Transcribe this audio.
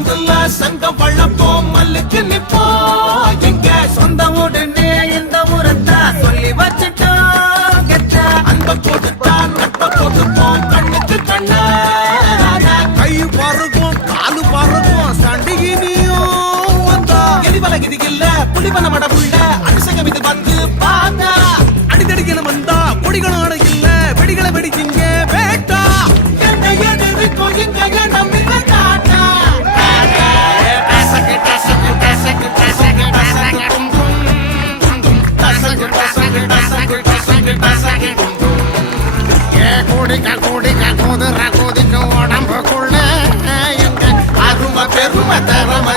பொங்குல சங்கம் வளப்போம் மல்லுக்கு நிப்போம் எங்க சொந்த உடனே இந்த ஊரத்தா சொல்லி வச்சுட்டோம் கெட்ட அன்ப போட்டுட்டா நட்ப போட்டுப்போம் கண்ணுக்கு கண்ணா கை பறக்கும் காலு பறக்கும் சண்டிகினியும் வந்தா எரிவல கிதிகில்ல புலிவன மடவுள்ள அனுசங்கம் இது வந்து பார்த்தா அடித்தடிக்கல வந்தா கொடிகளும் அடையில்ல வெடிகளை வெடிக்கிங்க வேட்டா உடம்புக்குள்ள எங்க அருமை பெருமை தரம